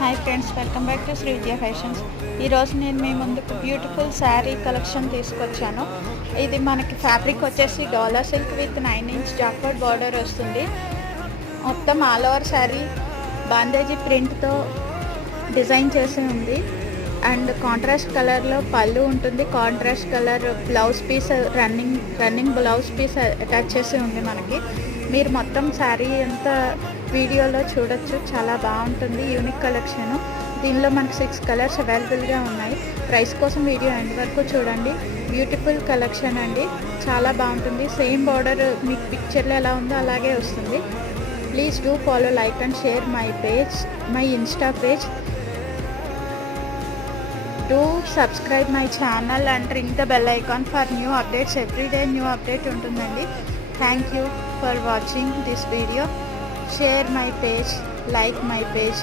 Hi friends, welcome back to Shri Vidya fashions. ఈరోజు నేను మీ ముందుకు బ్యూటిఫుల్ శారీ కలెక్షన్ తీసుకొచ్చాను. ఇది మనకి ఫ్యాబ్రిక్ వచ్చేసి Dola silk with 9-inch jacquard border వస్తుంది. మొత్తం ఆల్ ఓవర్ శారీ బాందేజీ ప్రింట్తో డిజైన్ చేసి ఉంది. అండ్ కాంట్రాస్ట్ కలర్లో పళ్ళు ఉంటుంది. Contrast colour blouse piece running blouse piece attach చేసి ఉంది. మనకి మీరు మొత్తం శారీ అంతా వీడియోలో చూడొచ్చు. చాలా బాగుంటుంది. Unique collection. దీనిలో మనకి 6 కలర్స్ అవైలబుల్గా ఉన్నాయి. ప్రైస్ కోసం వీడియో ఎండ్ వరకు చూడండి. బ్యూటిఫుల్ కలెక్షన్ అండి, చాలా బాగుంటుంది. సేమ్ బార్డర్ మీకు పిక్చర్లో ఎలా ఉందో అలాగే వస్తుంది. Please do follow, like and share my Insta page. Do subscribe my channel and ring the bell icon for new updates. Every day new update untundandi. Thank you for watching this video. Share my page, like my page.